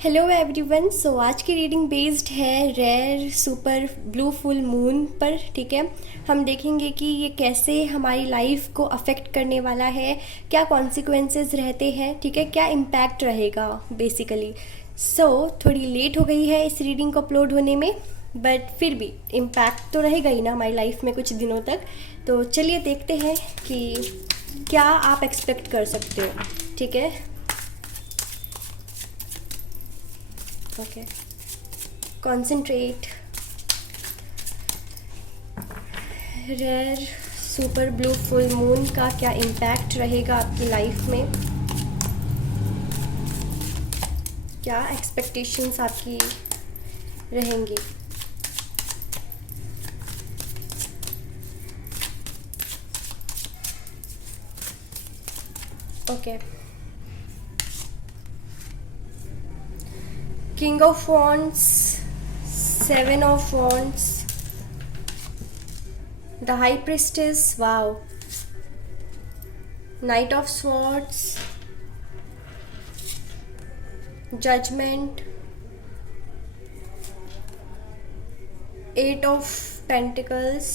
Hello everyone. So आज की reading based है rare super blue full moon पर। ठीक है, हम देखेंगे कि ये कैसे हमारी लाइफ को अफेक्ट करने वाला है, क्या कॉन्सिक्वेंसेस रहते हैं, ठीक है, क्या इम्पैक्ट रहेगा बेसिकली। सो थोड़ी लेट हो गई है इस रीडिंग को अपलोड होने में, बट फिर भी इम्पैक्ट तो रहेगा ही ना हमारी लाइफ में कुछ दिनों तक। तो चलिए देखते हैं कि क्या आप एक्सपेक्ट कर सकते हो। ठीक है, okay, concentrate. Rare super blue full moon का क्या इम्पैक्ट रहेगा आपकी लाइफ में, क्या एक्सपेक्टेशंस आपकी रहेंगी। Okay, king of wands, seven of wands, the high priestess, wow, knight of swords, judgment, eight of pentacles,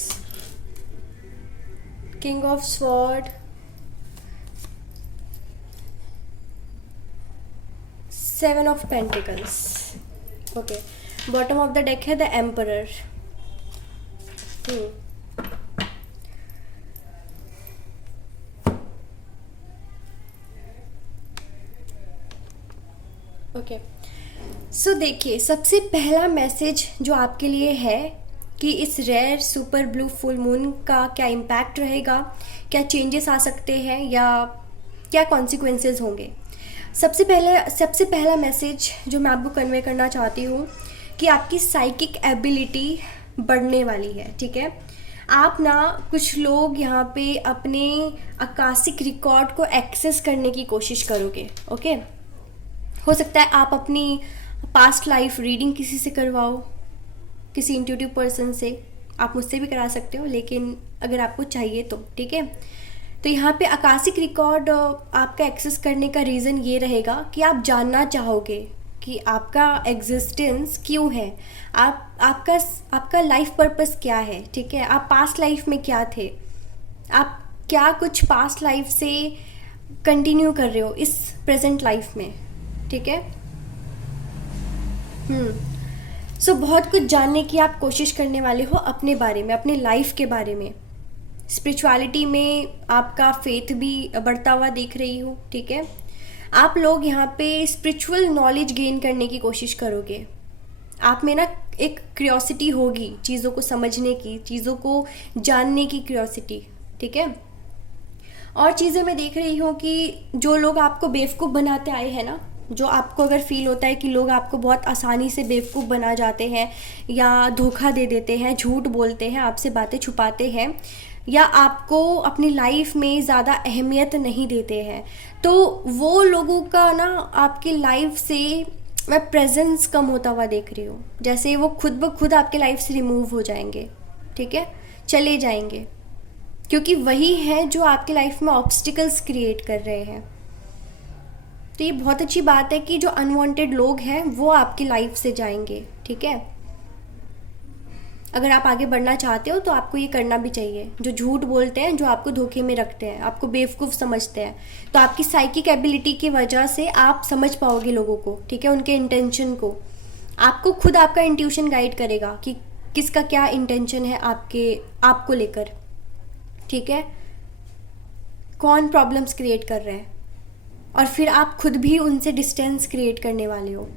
king of sword, seven of pentacles. Okay, bottom of the deck है the emperor. Okay, so देखिए, सबसे पहला message जो आपके लिए है कि इस rare super blue full moon का क्या इम्पैक्ट रहेगा, क्या चेंजेस आ सकते हैं या क्या कॉन्सिक्वेंसेस होंगे। सबसे पहला मैसेज जो मैं आपको कन्वे करना चाहती हूँ कि आपकी साइकिक एबिलिटी बढ़ने वाली है। ठीक है, आप ना, कुछ लोग यहाँ पे अपने आकाशिक रिकॉर्ड को एक्सेस करने की कोशिश करोगे। ओके, हो सकता है आप अपनी पास्ट लाइफ रीडिंग किसी से करवाओ, किसी इंट्यूटिव पर्सन से। आप मुझसे भी करा सकते हो, लेकिन अगर आपको चाहिए तो ठीक है। तो यहाँ पे आकाशिक रिकॉर्ड आपका एक्सेस करने का रीज़न ये रहेगा कि आप जानना चाहोगे कि आपका एग्जिस्टेंस क्यों है, आपका आपका लाइफ पर्पस क्या है। ठीक है, आप पास्ट लाइफ में क्या थे, आप क्या कुछ पास्ट लाइफ से कंटिन्यू कर रहे हो इस प्रेजेंट लाइफ में। ठीक है, सो बहुत कुछ जानने की आप कोशिश करने वाले हो अपने बारे में, अपने लाइफ के बारे में। स्पिरिचुअलिटी में आपका फेथ भी बढ़ता हुआ देख रही हूँ। ठीक है, आप लोग यहाँ पे स्पिरिचुअल नॉलेज गेन करने की कोशिश करोगे। आप में ना एक क्यूरियोसिटी होगी चीज़ों को समझने की, चीज़ों को जानने की क्यूरियोसिटी। ठीक है, और चीज़ें मैं देख रही हूँ कि जो लोग आपको बेवकूफ़ बनाते आए हैं ना, जो आपको अगर फील होता है कि लोग आपको बहुत आसानी से बेवकूफ़ बना जाते हैं या धोखा दे देते हैं, झूठ बोलते हैं, आपसे बातें छुपाते हैं या आपको अपनी लाइफ में ज़्यादा अहमियत नहीं देते हैं, तो वो लोगों का ना आपकी लाइफ से मैं प्रेजेंस कम होता हुआ देख रही हूँ। जैसे वो खुद ब खुद आपके लाइफ से रिमूव हो जाएंगे। ठीक है, चले जाएंगे, क्योंकि वही है जो आपकी लाइफ में ऑब्स्टिकल्स क्रिएट कर रहे हैं। तो ये बहुत अच्छी बात है कि जो अनवांटेड लोग हैं वो आपकी लाइफ से जाएंगे। ठीक है, अगर आप आगे बढ़ना चाहते हो तो आपको ये करना भी चाहिए। जो झूठ बोलते हैं, जो आपको धोखे में रखते हैं, आपको बेवकूफ़ समझते हैं, तो आपकी साइकिक एबिलिटी की वजह से आप समझ पाओगे लोगों को। ठीक है, उनके इंटेंशन को। आपको खुद आपका इंट्यूशन गाइड करेगा कि किसका क्या इंटेंशन है आपको लेकर। ठीक है, कौन प्रॉब्लम्स क्रिएट कर रहे हैं, और फिर आप खुद भी उनसे डिस्टेंस क्रिएट करने वाले हो।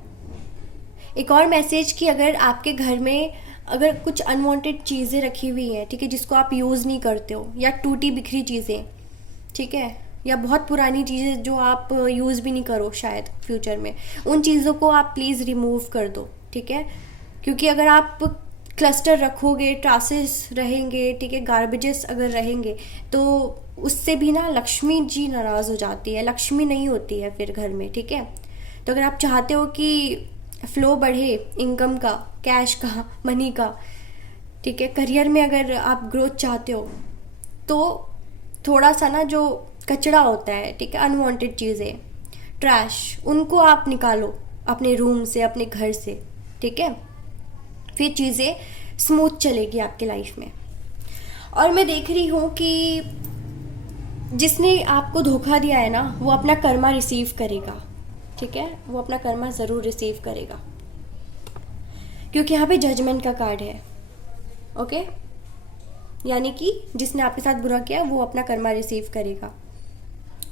एक और मैसेज कि अगर आपके घर में अगर कुछ अनवांटेड चीज़ें रखी हुई हैं, ठीक है, जिसको आप यूज़ नहीं करते हो, या टूटी बिखरी चीज़ें, ठीक है, या बहुत पुरानी चीज़ें जो आप यूज़ भी नहीं करो शायद फ्यूचर में, उन चीज़ों को आप प्लीज़ रिमूव कर दो। ठीक है, क्योंकि अगर आप क्लस्टर रखोगे, ट्रासेस रहेंगे, ठीक है, गार्बेजेस अगर रहेंगे, तो उससे भी ना लक्ष्मी जी नाराज़ हो जाती है, लक्ष्मी नहीं होती है फिर घर में। ठीक है, तो अगर आप चाहते हो कि फ्लो बढ़े इनकम का, कैश का, मनी का, ठीक है, करियर में अगर आप ग्रोथ चाहते हो, तो थोड़ा सा ना जो कचरा होता है, ठीक है, अनवांटेड चीज़ें, ट्रैश, उनको आप निकालो। अपने रूम से, अपने घर से, ठीक है। फिर चीज़ें स्मूथ चलेगी आपके लाइफ में। और मैं देख रही हूँ कि जिसने आपको धोखा दिया है ना, वो अपना कर्मा रिसीव करेगा, ठीक है। वो अपना कर्मा ज़रूर रिसीव करेगा, क्योंकि यहाँ पे जजमेंट का कार्ड है, ओके। यानी कि जिसने आपके साथ बुरा किया वो अपना कर्मा रिसीव करेगा।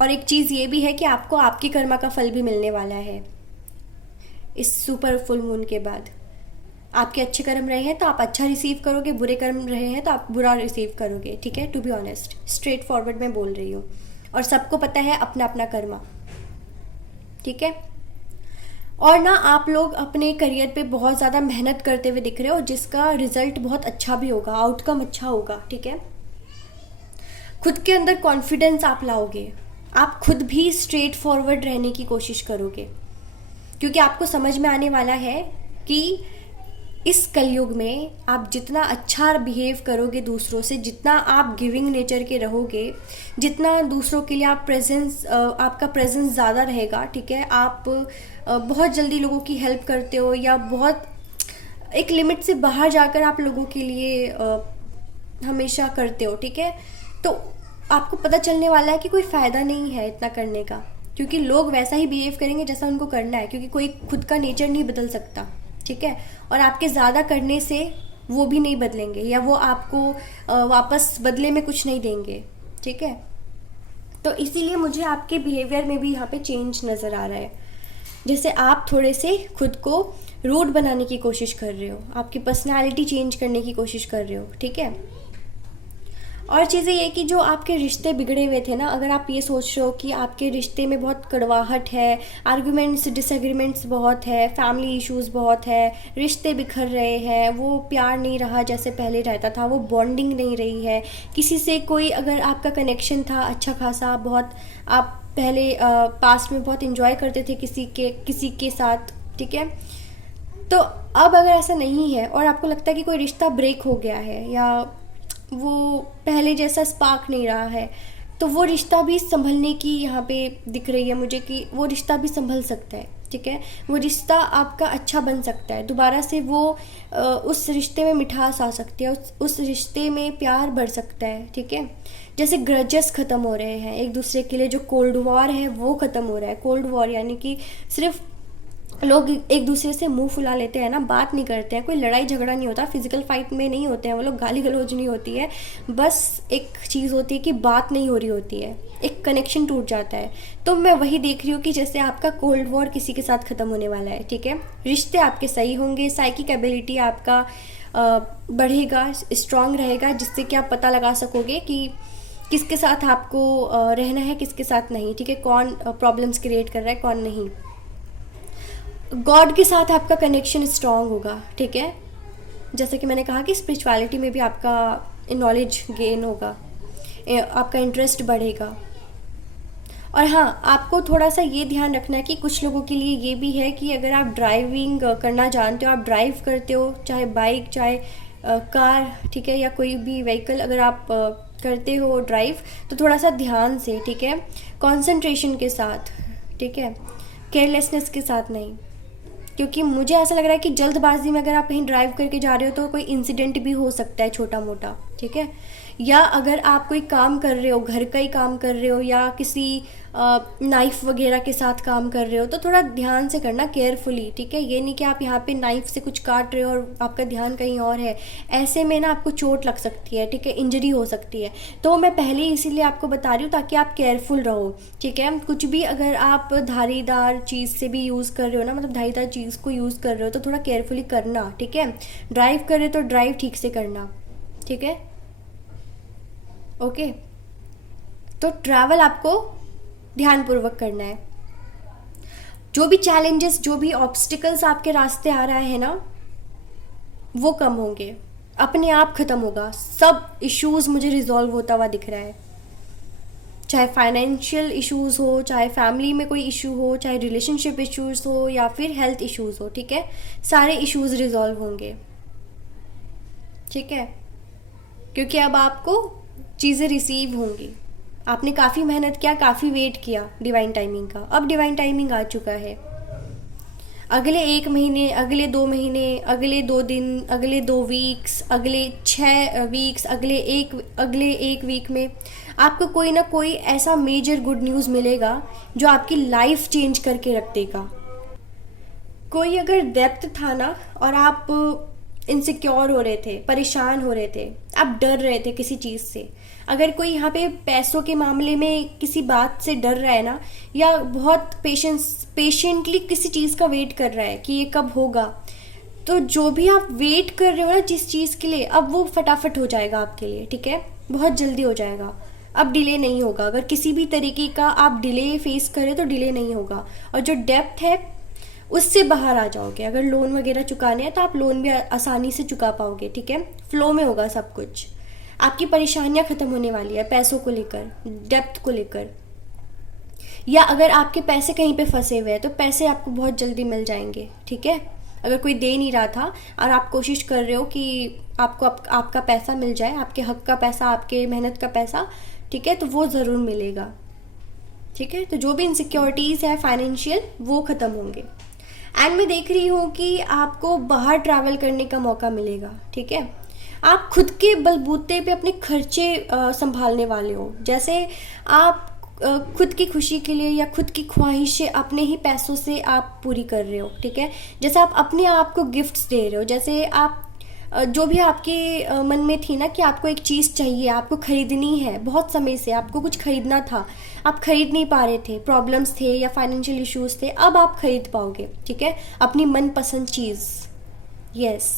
और एक चीज़ ये भी है कि आपको आपकी कर्मा का फल भी मिलने वाला है इस सुपर फुल मून के बाद। आपके अच्छे कर्म रहे हैं तो आप अच्छा रिसीव करोगे, बुरे कर्म रहे हैं तो आप बुरा रिसीव करोगे, ठीक है। To be honest, straightforward मैं बोल रही हूँ। और सबको पता है अपना अपना कर्मा, ठीक है। और ना आप लोग अपने करियर पे बहुत ज़्यादा मेहनत करते हुए दिख रहे हो, जिसका रिजल्ट बहुत अच्छा भी होगा, आउटकम अच्छा होगा, ठीक है। खुद के अंदर कॉन्फिडेंस आप लाओगे, आप खुद भी स्ट्रेट फॉरवर्ड रहने की कोशिश करोगे, क्योंकि आपको समझ में आने वाला है कि इस कलयुग में आप जितना अच्छा बिहेव करोगे दूसरों से, जितना आप गिविंग नेचर के रहोगे, जितना दूसरों के लिए आप आपका प्रेजेंस ज़्यादा रहेगा, ठीक है। आप बहुत जल्दी लोगों की हेल्प करते हो, या बहुत एक लिमिट से बाहर जाकर आप लोगों के लिए हमेशा करते हो, ठीक है। तो आपको पता चलने वाला है कि कोई फ़ायदा नहीं है इतना करने का, क्योंकि लोग वैसा ही बिहेव करेंगे जैसा उनको करना है, क्योंकि कोई खुद का नेचर नहीं बदल सकता, ठीक है। और आपके ज़्यादा करने से वो भी नहीं बदलेंगे, या वो आपको वापस बदले में कुछ नहीं देंगे, ठीक है। तो इसीलिए मुझे आपके बिहेवियर में भी यहाँ पे चेंज नज़र आ रहा है। जैसे आप थोड़े से खुद को रूड बनाने की कोशिश कर रहे हो, आपकी पर्सनालिटी चेंज करने की कोशिश कर रहे हो, ठीक है। और चीज़ें ये कि जो आपके रिश्ते बिगड़े हुए थे ना, अगर आप ये सोच रहे हो कि आपके रिश्ते में बहुत कड़वाहट है, आर्गुमेंट्स डिसएग्रीमेंट्स बहुत है, फैमिली इश्यूज़ बहुत है, रिश्ते बिखर रहे हैं, वो प्यार नहीं रहा जैसे पहले रहता था, वो बॉन्डिंग नहीं रही है, किसी से कोई अगर आपका कनेक्शन था अच्छा खासा, बहुत आप पहले पास्ट में बहुत इन्जॉय करते थे किसी के साथ, ठीक है। तो अब अगर ऐसा नहीं है और आपको लगता है कि कोई रिश्ता ब्रेक हो गया है, या वो पहले जैसा स्पार्क नहीं रहा है, तो वो रिश्ता भी संभलने की यहाँ पे दिख रही है मुझे कि वो रिश्ता भी संभल सकता है, ठीक है। वो रिश्ता आपका अच्छा बन सकता है, दोबारा से वो उस रिश्ते में मिठास आ सकती है, उस रिश्ते में प्यार बढ़ सकता है, ठीक है। जैसे ग्रजेस ख़त्म हो रहे हैं एक दूसरे के लिए, जो कोल्ड वॉर है वो ख़त्म हो रहा है। कोल्ड वॉर यानी कि सिर्फ लोग एक दूसरे से मुंह फुला लेते हैं ना, बात नहीं करते हैं, कोई लड़ाई झगड़ा नहीं होता, फिजिकल फाइट में नहीं होते हैं वो लोग, गाली गलौज नहीं होती है, बस एक चीज़ होती है कि बात नहीं हो रही होती है, एक कनेक्शन टूट जाता है। तो मैं वही देख रही हूँ कि जैसे आपका कोल्ड वॉर किसी के साथ ख़त्म होने वाला है, ठीक है। रिश्ते आपके सही होंगे, साइकिक एबिलिटी आपका बढ़ेगा, स्ट्रांग रहेगा, जिससे कि आप पता लगा सकोगे कि किसके साथ आपको रहना है, किसके साथ नहीं, ठीक है। कौन प्रॉब्लम्स क्रिएट कर रहा है, कौन नहीं। गॉड के साथ आपका कनेक्शन स्ट्रांग होगा, ठीक है। जैसे कि मैंने कहा कि स्पिरिचुअलिटी में भी आपका नॉलेज गेन होगा, आपका इंटरेस्ट बढ़ेगा। और हाँ, आपको थोड़ा सा ये ध्यान रखना है कि कुछ लोगों के लिए ये भी है कि अगर आप ड्राइविंग करना जानते हो, आप ड्राइव करते हो, चाहे बाइक चाहे कार, ठीक है, या कोई भी व्हीकल अगर आप करते हो ड्राइव, तो थोड़ा सा ध्यान से, ठीक है, कंसंट्रेशन के साथ, ठीक है, केयरलेसनेस के साथ नहीं। क्योंकि मुझे ऐसा लग रहा है कि जल्दबाजी में अगर आप कहीं ड्राइव करके जा रहे हो तो कोई इंसिडेंट भी हो सकता है छोटा मोटा, ठीक है। या अगर आप कोई काम कर रहे हो, घर का ही काम कर रहे हो, या किसी नाइफ़ वगैरह के साथ काम कर रहे हो, तो थोड़ा ध्यान से करना, केयरफुली, ठीक है। ये नहीं कि आप यहाँ पे नाइफ़ से कुछ काट रहे हो और आपका ध्यान कहीं और है, ऐसे में ना आपको चोट लग सकती है, ठीक है, इंजरी हो सकती है। तो मैं पहले इसीलिए आपको बता रही हूँ ताकि आप केयरफुल रहो, ठीक है। कुछ भी अगर आप धारीदार चीज़ से भी यूज़ कर रहे हो ना, मतलब धारीदार चीज़ को यूज़ कर रहे हो, तो थोड़ा केयरफुली करना, ठीक है। ड्राइव कर रहे हो तो ड्राइव ठीक से करना, ठीक है, ओके। तो ट्रैवल आपको ध्यानपूर्वक करना है। जो भी चैलेंजेस, जो भी ऑब्स्टिकल्स आपके रास्ते आ रहा है ना, वो कम होंगे, अपने आप ख़त्म होगा। सब इश्यूज़ मुझे रिजॉल्व होता हुआ दिख रहा है, चाहे फाइनेंशियल इश्यूज़ हो, चाहे फैमिली में कोई इशू हो, चाहे रिलेशनशिप इश्यूज़ हो, या फिर हेल्थ इश्यूज़ हो, ठीक है। सारे इश्यूज़ रिजॉल्व होंगे, ठीक है, क्योंकि अब आपको चीज़ें रिसीव होंगी। आपने काफ़ी मेहनत किया, काफ़ी वेट किया डिवाइन टाइमिंग का, अब डिवाइन टाइमिंग आ चुका है। अगले 1 महीने, अगले 2 महीने, अगले 2 दिन, अगले 2 वीक्स, अगले 6 वीक्स, अगले एक वीक में आपको कोई ना कोई ऐसा मेजर गुड न्यूज़ मिलेगा जो आपकी लाइफ चेंज करके रख देगा। कोई अगर डेप्थ था ना, और आप इनसिक्योर हो रहे थे, परेशान हो रहे थे, आप डर रहे थे किसी चीज़ से, अगर कोई यहाँ पे पैसों के मामले में किसी बात से डर रहा है ना, या बहुत पेशेंटली किसी चीज़ का वेट कर रहा है कि ये कब होगा, तो जो भी आप वेट कर रहे हो ना जिस चीज़ के लिए, अब वो फटाफट हो जाएगा आपके लिए, ठीक है, बहुत जल्दी हो जाएगा। अब डिले नहीं होगा। अगर किसी भी तरीके का आप डिले फेस करें तो डिले नहीं होगा। और जो डेप्थ है उससे बाहर आ जाओगे। अगर लोन वगैरह चुकाने हैं तो आप लोन भी आसानी से चुका पाओगे, ठीक है, फ्लो में होगा सब कुछ। आपकी परेशानियां खत्म होने वाली है पैसों को लेकर, डेप्थ को लेकर। या अगर आपके पैसे कहीं पे फंसे हुए हैं तो पैसे आपको बहुत जल्दी मिल जाएंगे, ठीक है। अगर कोई दे नहीं रहा था और आप कोशिश कर रहे हो कि आपको आपका पैसा मिल जाए, आपके हक का पैसा, आपके मेहनत का पैसा, ठीक है, तो वो ज़रूर मिलेगा, ठीक है। तो जो भी इनसिक्योरिटीज़ है फाइनेंशियल, वो ख़त्म होंगे। एंड मैं देख रही हूँ कि आपको बाहर ट्रैवल करने का मौका मिलेगा, ठीक है। आप खुद के बलबूते पे अपने खर्चे संभालने वाले हो। जैसे आप खुद की खुशी के लिए या खुद की ख्वाहिशें अपने ही पैसों से आप पूरी कर रहे हो, ठीक है। जैसे आप अपने आप को गिफ्ट्स दे रहे हो। जैसे आप जो भी आपके मन में थी ना कि आपको एक चीज़ चाहिए, आपको ख़रीदनी है, बहुत समय से आपको कुछ ख़रीदना था, आप ख़रीद नहीं पा रहे थे, प्रॉब्लम्स थे या फाइनेंशियल इश्यूज थे, अब आप ख़रीद पाओगे, ठीक है, अपनी मनपसंद चीज़। यस,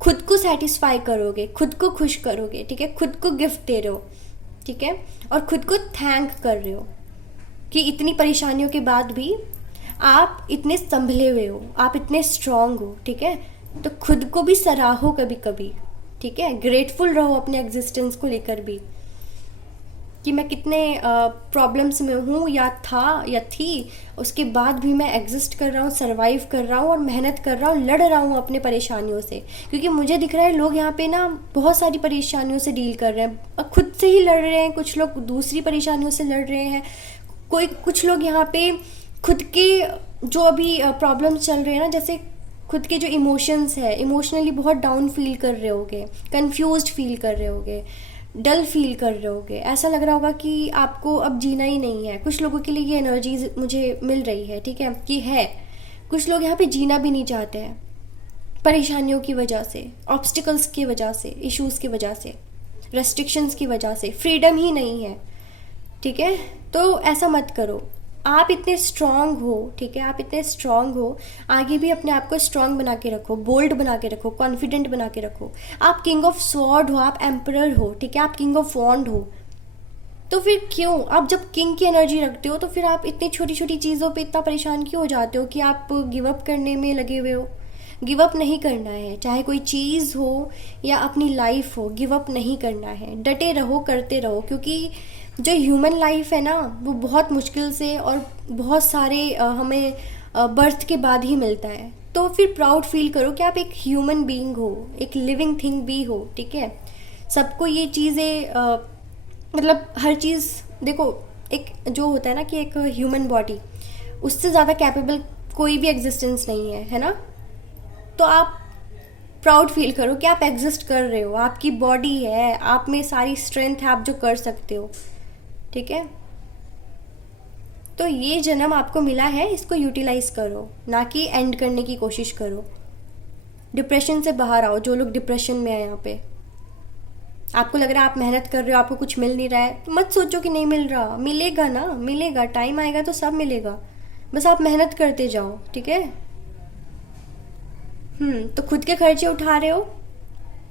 खुद को सेटिस्फाई करोगे, खुद को खुश करोगे, ठीक है, खुद को गिफ्ट दे रहे हो, ठीक है, और खुद को थैंक कर रहे हो कि इतनी परेशानियों के बाद भी आप इतने संभले हुए हो, आप इतने स्ट्रांग हो, ठीक है। तो खुद को भी सराहो कभी कभी, ठीक है, ग्रेटफुल रहो अपने एग्जिस्टेंस को लेकर भी, कि मैं कितने प्रॉब्लम्स में हूँ या था या थी, उसके बाद भी मैं एग्जिस्ट कर रहा हूँ, सरवाइव कर रहा हूँ और मेहनत कर रहा हूँ, लड़ रहा हूँ अपने परेशानियों से। क्योंकि मुझे दिख रहा है लोग यहाँ पे ना बहुत सारी परेशानियों से डील कर रहे हैं, खुद से ही लड़ रहे हैं, कुछ लोग दूसरी परेशानियों से लड़ रहे हैं, कुछ लोग यहाँ पे खुद के जो अभी प्रॉब्लम्स चल रहे हैं ना, जैसे खुद के जो इमोशंस है, इमोशनली बहुत डाउन फील कर रहे होगे, कंफ्यूज्ड फील कर रहे होगे, डल फील कर रहे होगे, ऐसा लग रहा होगा कि आपको अब जीना ही नहीं है। कुछ लोगों के लिए ये एनर्जीज मुझे मिल रही है, ठीक है, कि है कुछ लोग यहाँ पे जीना भी नहीं चाहते हैं परेशानियों की वजह से, ऑब्स्टिकल्स की वजह से, इश्यूज़ की वजह से, रेस्ट्रिक्शंस की वजह से, फ्रीडम ही नहीं है, ठीक है। तो ऐसा मत करो, आप इतने स्ट्रांग हो, ठीक है, आप इतने स्ट्रांग हो, आगे भी अपने आप को स्ट्रांग बना के रखो, बोल्ड बना के रखो, कॉन्फिडेंट बना के रखो। आप किंग ऑफ स्वॉर्ड हो, आप एम्परर हो, ठीक है, आप किंग ऑफ वॉन्ड हो। तो फिर क्यों, आप जब किंग की एनर्जी रखते हो तो फिर आप इतनी छोटी छोटी चीज़ों पे इतना परेशान क्यों हो जाते हो कि आप गिव अप करने में लगे हुए हो। गिव अप नहीं करना है, चाहे कोई चीज़ हो या अपनी लाइफ हो, गिव अप नहीं करना है, डटे रहो, करते रहो। क्योंकि जो ह्यूमन लाइफ है ना, वो बहुत मुश्किल से और बहुत सारे हमें बर्थ के बाद ही मिलता है। तो फिर प्राउड फील करो कि आप एक ह्यूमन बीइंग हो, एक लिविंग थिंग भी हो, ठीक है। सबको ये चीज़ें मतलब हर चीज़, देखो एक जो होता है ना कि एक ह्यूमन बॉडी, उससे ज़्यादा कैपेबल कोई भी एग्जिस्टेंस नहीं है, है ना। तो आप प्राउड फील करो कि आप एग्जिस्ट कर रहे हो, आपकी बॉडी है, आप में सारी स्ट्रेंथ है, आप जो कर सकते हो, ठीक है। तो ये जन्म आपको मिला है, इसको यूटिलाइज करो, ना कि एंड करने की कोशिश करो। डिप्रेशन से बाहर आओ। जो लोग डिप्रेशन में है यहाँ पे, आपको लग रहा है आप मेहनत कर रहे हो, आपको कुछ मिल नहीं रहा है, तो मत सोचो कि नहीं मिल रहा, मिलेगा ना, मिलेगा, टाइम आएगा तो सब मिलेगा, बस आप मेहनत करते जाओ, ठीक है। तो खुद के खर्चे उठा रहे हो,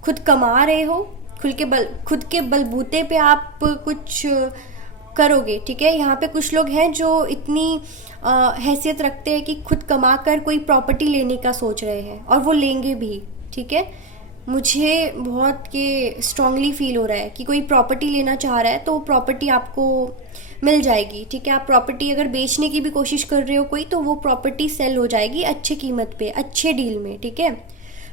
खुद कमा रहे हो, खुद के बलबूते पे आप कुछ करोगे, ठीक है। यहाँ पे कुछ लोग हैं जो इतनी हैसियत रखते हैं कि खुद कमा कर कोई प्रॉपर्टी लेने का सोच रहे हैं, और वो लेंगे भी, ठीक है। मुझे बहुत के स्ट्रांगली फील हो रहा है कि कोई प्रॉपर्टी लेना चाह रहा है तो प्रॉपर्टी आपको मिल जाएगी, ठीक है। आप प्रॉपर्टी अगर बेचने की भी कोशिश कर रहे हो कोई, तो वो प्रॉपर्टी सेल हो जाएगी अच्छे कीमत पे, अच्छे डील में, ठीक है।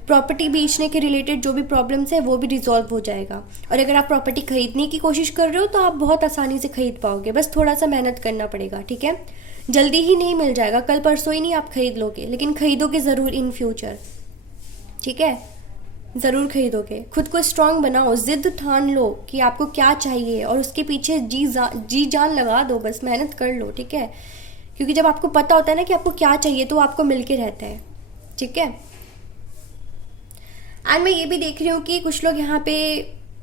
प्रॉपर्टी बेचने के रिलेटेड जो भी प्रॉब्लम्स है वो भी रिजॉल्व हो जाएगा। और अगर आप प्रॉपर्टी खरीदने की कोशिश कर रहे हो तो आप बहुत आसानी से खरीद पाओगे, बस थोड़ा सा मेहनत करना पड़ेगा, ठीक है। जल्दी ही नहीं मिल जाएगा, कल परसों ही नहीं आप खरीद लोगे, लेकिन खरीदोगे ज़रूर इन फ्यूचर, ठीक है, ज़रूर खरीदोगे। खुद को स्ट्रांग बनाओ, ज़िद ठान लो कि आपको क्या चाहिए और उसके पीछे जी जान लगा दो, बस मेहनत कर लो, ठीक है। क्योंकि जब आपको पता होता है ना कि आपको क्या चाहिए तो आपको मिल के रहता है, ठीक है। एंड मैं ये भी देख रही हूँ कि कुछ लोग यहाँ पे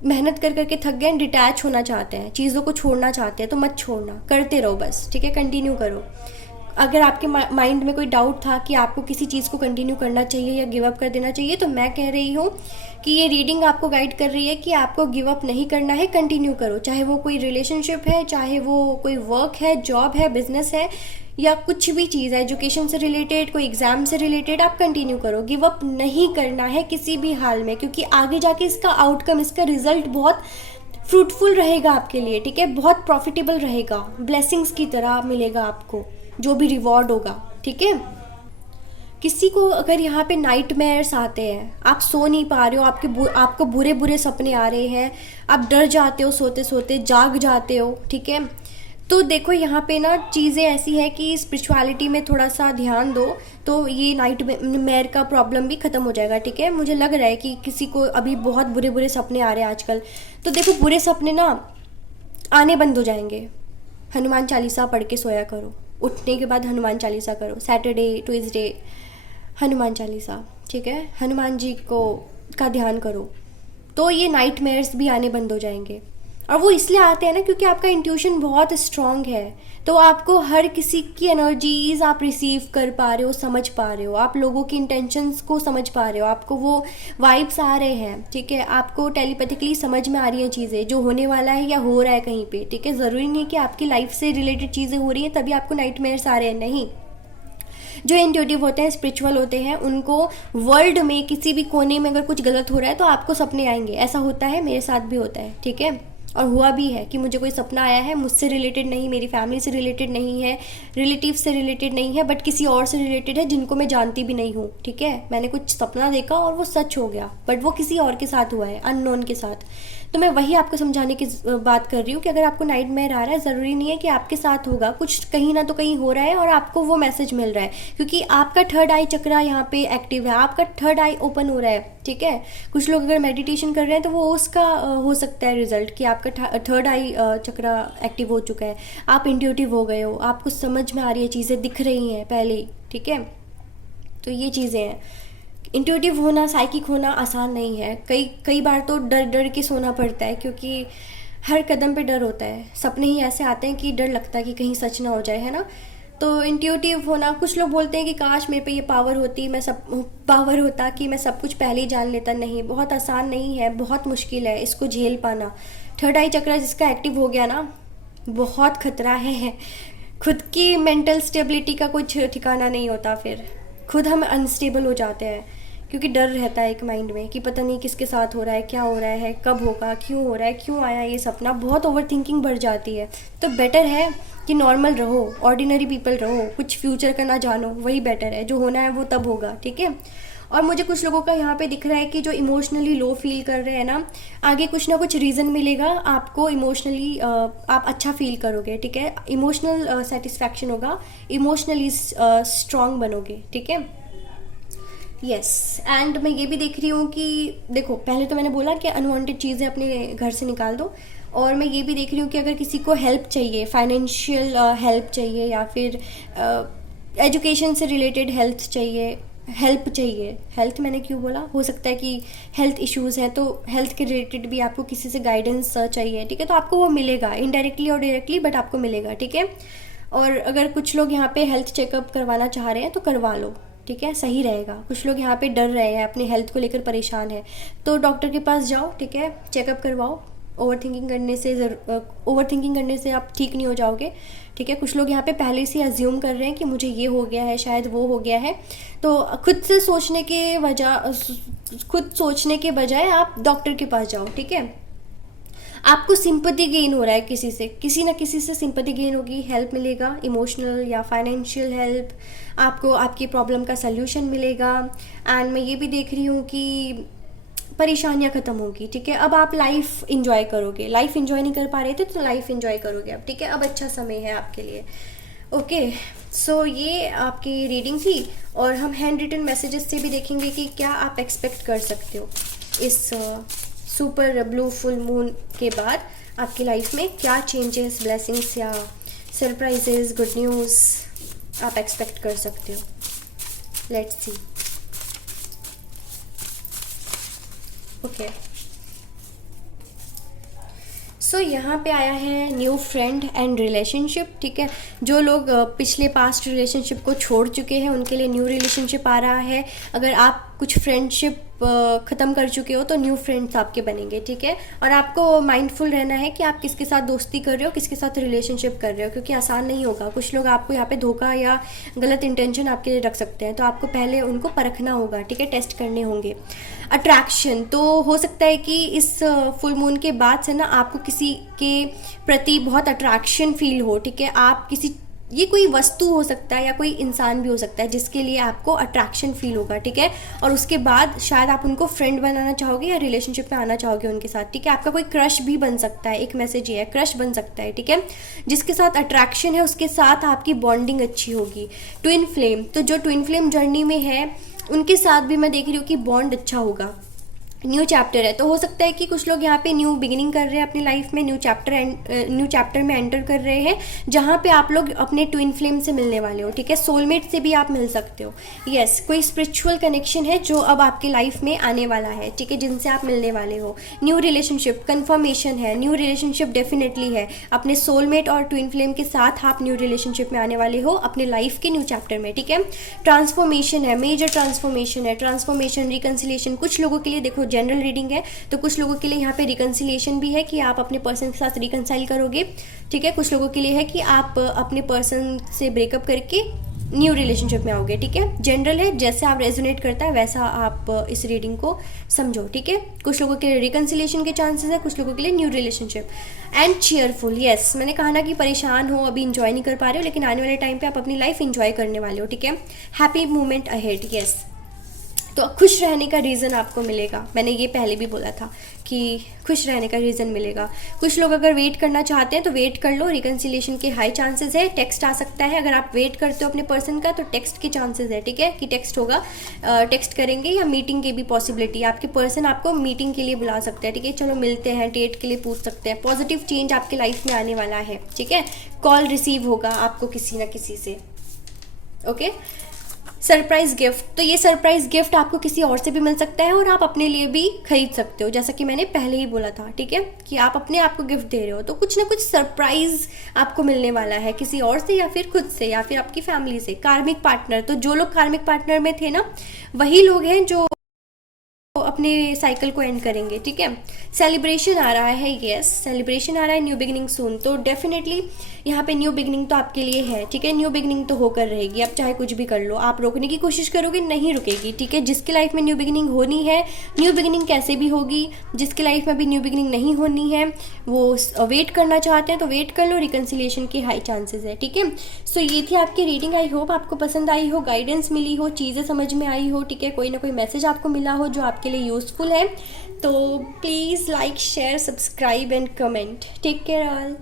मेहनत कर करके थक गए, डिटैच होना चाहते हैं, चीज़ों को छोड़ना चाहते हैं, तो मत छोड़ना, करते रहो बस, ठीक है, कंटिन्यू करो। अगर आपके माइंड में कोई डाउट था कि आपको किसी चीज़ को कंटिन्यू करना चाहिए या गिव अप कर देना चाहिए, तो मैं कह रही हूँ कि ये रीडिंग आपको गाइड कर रही है कि आपको गिव अप नहीं करना है, कंटिन्यू करो। चाहे वो कोई रिलेशनशिप है, चाहे वो कोई वर्क है, जॉब है, बिजनेस है, या कुछ भी चीज़ है, एजुकेशन से रिलेटेड, कोई एग्ज़ाम से रिलेटेड, आप कंटिन्यू करो। गिव अप नहीं करना है किसी भी हाल में, क्योंकि आगे जाके इसका आउटकम, इसका रिजल्ट बहुत फ्रूटफुल रहेगा आपके लिए, ठीक है, बहुत प्रॉफिटेबल रहेगा, ब्लेसिंग्स की तरह मिलेगा आपको जो भी रिवॉर्ड होगा, ठीक है। किसी को अगर यहाँ पे नाइटमेयर्स आते हैं, आप सो नहीं पा रहे हो, आपको बुरे बुरे सपने आ रहे हैं, आप डर जाते हो, सोते सोते जाग जाते हो, ठीक है, तो देखो यहाँ पे ना चीज़ें ऐसी हैं कि स्पिरिचुअलिटी में थोड़ा सा ध्यान दो तो ये नाइटमेयर का प्रॉब्लम भी ख़त्म हो जाएगा, ठीक है। मुझे लग रहा है कि किसी को अभी बहुत बुरे बुरे सपने आ रहे हैं आजकल, तो देखो बुरे सपने ना आने बंद हो जाएंगे। हनुमान चालीसा पढ़ के सोया करो, उठने के बाद हनुमान चालीसा करो, सैटरडे ट्यूसडे हनुमान चालीसा, ठीक है, हनुमान जी को का ध्यान करो, तो ये नाइटमेयर्स भी आने बंद हो जाएंगे। और वो इसलिए आते हैं ना क्योंकि आपका इंट्यूशन बहुत स्ट्रांग है, तो आपको हर किसी की एनर्जीज आप रिसीव कर पा रहे हो, समझ पा रहे हो, आप लोगों की इंटेंशंस को समझ पा रहे हो, आपको वो वाइब्स आ रहे हैं, ठीक है, आपको टेलीपैथिकली समझ में आ रही हैं चीज़ें, जो होने वाला है या हो रहा है कहीं पे, ठीक है। ज़रूरी नहीं कि आपकी लाइफ से रिलेटेड चीज़ें हो रही हैं तभी आपको नाइटमेयर्स आ रहे हैं, नहीं। जो इंट्यूटिव होते हैं, स्पिरिचुअल होते हैं, उनको वर्ल्ड में किसी भी कोने में अगर कुछ गलत हो रहा है तो आपको सपने आएंगे, ऐसा होता है, मेरे साथ भी होता है, ठीक है, और हुआ भी है कि मुझे कोई सपना आया है, मुझसे रिलेटेड नहीं, मेरी फैमिली से रिलेटेड नहीं है, रिलेटिव से रिलेटेड नहीं है, बट किसी और से रिलेटेड है जिनको मैं जानती भी नहीं हूँ, ठीक है। मैंने कुछ सपना देखा और वो सच हो गया, बट वो किसी और के साथ हुआ है, अननोन के साथ। तो मैं वही आपको समझाने की बात कर रही हूँ कि अगर आपको नाइटमेयर आ रहा है, ज़रूरी नहीं है कि आपके साथ होगा, कुछ कहीं ना तो कहीं हो रहा है और आपको वो मैसेज मिल रहा है, क्योंकि आपका थर्ड आई चक्रा यहाँ पे एक्टिव है, आपका थर्ड आई ओपन हो रहा है, ठीक है। कुछ लोग अगर मेडिटेशन कर रहे हैं तो वो उसका हो सकता है रिजल्ट कि आपका थर्ड आई चक्रा एक्टिव हो चुका है, आप इंट्यूटिव हो गए हो, आपको समझ में आ रही है, चीज़ें दिख रही हैं पहले ही, ठीक है। तो ये चीज़ें हैं। इंट्यूटिव होना, साइकिक होना आसान नहीं है, कई बार तो डर डर के सोना पड़ता है, क्योंकि हर कदम पे डर होता है, सपने ही ऐसे आते हैं कि डर लगता है कि कहीं सच ना हो जाए, है ना। तो इंट्यूटिव होना, कुछ लोग बोलते हैं कि काश मेरे पे ये पावर होता कि मैं सब कुछ पहले ही जान लेता, नहीं, बहुत आसान नहीं है, बहुत मुश्किल है इसको झेल पाना। थर्ड आई चक्र जिसका एक्टिव हो गया ना, बहुत खतरा है, खुद की मेंटल स्टेबिलिटी का कुछ ठिकाना नहीं होता, फिर खुद हम अनस्टेबल हो जाते हैं, क्योंकि डर रहता है एक माइंड में कि पता नहीं किसके साथ हो रहा है, क्या हो रहा है, कब होगा, क्यों हो रहा है, क्यों आया ये सपना, बहुत ओवर थिंकिंग बढ़ जाती है। तो बेटर है कि नॉर्मल रहो, ऑर्डिनरी पीपल रहो, कुछ फ्यूचर का ना जानो, वही बेटर है, जो होना है वो तब होगा, ठीक है। और मुझे कुछ लोगों का यहाँ पे दिख रहा है कि जो इमोशनली लो फील कर रहे हैं ना, आगे कुछ ना कुछ रीज़न मिलेगा आपको, इमोशनली आप अच्छा फील करोगे, ठीक है, इमोशनल सेटिस्फैक्शन होगा, इमोशनली स्ट्रांग बनोगे, ठीक है। यस, एंड मैं ये भी देख रही हूँ कि देखो, पहले तो मैंने बोला कि अनवांटेड चीज़ें अपने घर से निकाल दो, और मैं ये भी देख रही हूँ कि अगर किसी को हेल्प चाहिए, फाइनेंशियल हेल्प चाहिए, या फिर एजुकेशन से रिलेटेड हेल्प चाहिए, हेल्थ मैंने क्यों बोला, हो सकता है कि हेल्थ इश्यूज़ हैं, तो हेल्थ के रिलेटेड भी आपको किसी से गाइडेंस चाहिए, ठीक है, तो आपको वो मिलेगा इनडायरेक्टली और डायरेक्टली, बट आपको मिलेगा, ठीक है। और अगर कुछ लोग यहाँ पे हेल्थ चेकअप करवाना चाह रहे हैं तो करवा लो, ठीक है, सही रहेगा। कुछ लोग यहाँ पे डर रहे हैं, अपनी हेल्थ को लेकर परेशान है, तो डॉक्टर के पास जाओ, ठीक है, चेकअप करवाओ। ओवर थिंकिंग करने से आप ठीक नहीं हो जाओगे, ठीक है। कुछ लोग यहाँ पे पहले से अज्यूम कर रहे हैं कि मुझे ये हो गया है, शायद वो हो गया है, तो खुद सोचने के बजाय आप डॉक्टर के पास जाओ, ठीक है। आपको सिंपैथी गेन हो रहा है किसी ना किसी से सिंपैथी गेन होगी, हेल्प मिलेगा, इमोशनल या फाइनेंशियल हेल्प, आपको आपकी प्रॉब्लम का सल्यूशन मिलेगा। एंड मैं ये भी देख रही हूँ कि परेशानियाँ ख़त्म होगी, ठीक है। अब आप लाइफ इंजॉय करोगे, लाइफ इंजॉय नहीं कर पा रहे थे तो लाइफ इंजॉय करोगे अब, ठीक है। अब अच्छा समय है आपके लिए। ओके, सो ये आपकी रीडिंग थी, और हम हैंड रिटन मैसेजेस से भी देखेंगे कि क्या आप एक्सपेक्ट कर सकते हो इस सुपर ब्लू फुल मून के बाद आपकी लाइफ में क्या चेंजेस, ब्लेसिंग्स या सरप्राइजेस, गुड न्यूज़ आप एक्सपेक्ट कर सकते हो। Let's see. ओके, सो यहाँ पे आया है न्यू फ्रेंड एंड रिलेशनशिप। ठीक है, जो लोग पिछले पास्ट रिलेशनशिप को छोड़ चुके हैं उनके लिए न्यू रिलेशनशिप आ रहा है। अगर आप कुछ फ्रेंडशिप ख़त्म कर चुके हो तो न्यू फ्रेंड्स आपके बनेंगे। ठीक है, और आपको माइंडफुल रहना है कि आप किसके साथ दोस्ती कर रहे हो, किसके साथ रिलेशनशिप कर रहे हो, क्योंकि आसान नहीं होगा। कुछ लोग आपको यहाँ पे धोखा या गलत इंटेंशन आपके लिए रख सकते हैं, तो आपको पहले उनको परखना होगा। ठीक है, टेस्ट करने होंगे। अट्रैक्शन, तो हो सकता है कि इस फुल मून के बाद से ना आपको किसी के प्रति बहुत अट्रैक्शन फील हो। ठीक है, आप किसी, ये कोई वस्तु हो सकता है या कोई इंसान भी हो सकता है जिसके लिए आपको अट्रैक्शन फील होगा। ठीक है, और उसके बाद शायद आप उनको फ्रेंड बनाना चाहोगे या रिलेशनशिप में आना चाहोगे उनके साथ। ठीक है, आपका कोई क्रश भी बन सकता है, एक मैसेज ये है, क्रश बन सकता है। ठीक है, जिसके साथ अट्रैक्शन है उसके साथ आपकी बॉन्डिंग अच्छी होगी। ट्विन फ्लेम, तो जो ट्विन फ्लेम जर्नी में है उनके साथ भी मैं देख रही हूँ कि बॉन्ड अच्छा होगा। न्यू चैप्टर है, तो हो सकता है कि कुछ लोग यहाँ पे न्यू बिगिनिंग कर रहे हैं अपनी लाइफ में, न्यू चैप्टर में एंटर कर रहे हैं, जहाँ पे आप लोग अपने ट्विन फ्लेम से मिलने वाले हो। ठीक है, सोलमेट से भी आप मिल सकते हो। यस, कोई स्पिरिचुअल कनेक्शन है जो अब आपकी लाइफ में आने वाला है। ठीक है, जिनसे आप मिलने वाले हो। न्यू रिलेशनशिप कन्फर्मेशन है, न्यू रिलेशनशिप डेफिनेटली है। अपने सोलमेट और ट्विन फ्लेम के साथ आप न्यू रिलेशनशिप में आने वाले हो अपने लाइफ के न्यू चैप्टर में। ठीक है, ट्रांसफॉर्मेशन है, मेजर ट्रांसफॉर्मेशन है। ट्रांसफॉर्मेशन, रिकन्सिलिएशन, कुछ लोगों के लिए देखो जनरल रीडिंग है तो कुछ लोगों के लिए यहाँ पे रिकन्सिलिएशन भी है कि आप अपने पर्सन के साथ रिकन्साइल करोगे। ठीक है, कुछ लोगों के लिए है कि आप अपने पर्सन से ब्रेकअप करके न्यू रिलेशनशिप में आओगे। ठीक है, जनरल है, जैसे आप रेजोनेट करता है वैसा आप इस रीडिंग को समझो। ठीक है, कुछ लोगों के लिए रिकन्सिलिएशन के चांसेस है, कुछ लोगों के लिए new relationship. And cheerful, yes, मैंने कहा ना कि परेशान हो, अभी इंजॉय नहीं कर पा रहे हो, लेकिन आने वाले टाइम पे आप अपनी लाइफ इंजॉय करने वाले हो। ठीक है, हैप्पी मोमेंट अहेड, यस। तो खुश रहने का रीज़न आपको मिलेगा। मैंने ये पहले भी बोला था कि खुश रहने का रीज़न मिलेगा। कुछ लोग अगर वेट करना चाहते हैं तो वेट कर लो, रिकन्सिलिएशन के हाई चांसेस है। टेक्स्ट आ सकता है, अगर आप वेट करते हो अपने पर्सन का तो टेक्स्ट के चांसेस है। ठीक है, कि टेक्स्ट होगा, टेक्स्ट करेंगे, या मीटिंग की भी पॉसिबिलिटी। आपके पर्सन आपको मीटिंग के लिए बुला सकते हैं। ठीक है, चलो मिलते हैं, डेट के लिए पूछ सकते हैं। पॉजिटिव चेंज आपके लाइफ में आने वाला है। ठीक है, कॉल रिसीव होगा आपको किसी ना किसी से। ओके, सरप्राइज गिफ्ट, तो ये सरप्राइज गिफ्ट आपको किसी और से भी मिल सकता है और आप अपने लिए भी खरीद सकते हो, जैसा कि मैंने पहले ही बोला था। ठीक है, कि आप अपने आप को गिफ्ट दे रहे हो तो कुछ ना कुछ सरप्राइज आपको मिलने वाला है किसी और से, या फिर खुद से, या फिर आपकी फैमिली से। कार्मिक पार्टनर, तो जो लोग कार्मिक पार्टनर में थे ना, वही लोग हैं जो अपने साइकिल को एंड करेंगे। ठीक है, सेलिब्रेशन आ रहा है, यस, सेलिब्रेशन आ रहा है, न्यू बिगिनिंग सून। तो डेफिनेटली यहाँ पे न्यू बिगिनिंग तो आपके लिए है। ठीक है, न्यू बिगिनिंग तो होकर रहेगी, अब चाहे कुछ भी कर लो। आप रोकने की कोशिश करोगे, नहीं रुकेगी। ठीक है, जिसकी लाइफ में न्यू बिगिनिंग होनी है, न्यू बिगिनिंग कैसे भी होगी। जिसकी लाइफ में अभी न्यू बिगिनिंग नहीं होनी है, वो वेट करना चाहते हैं तो वेट कर लो, रिकन्सिलिएशन के हाई चांसेस है। ठीक है, सो ये थी आपकी रीडिंग। आई होप आपको पसंद आई हो, गाइडेंस मिली हो, चीज़ें समझ में आई हो। ठीक है, कोई ना कोई मैसेज आपको मिला हो जो आपके लिए यूजफुल है। तो please like, share, subscribe and comment. Take care all.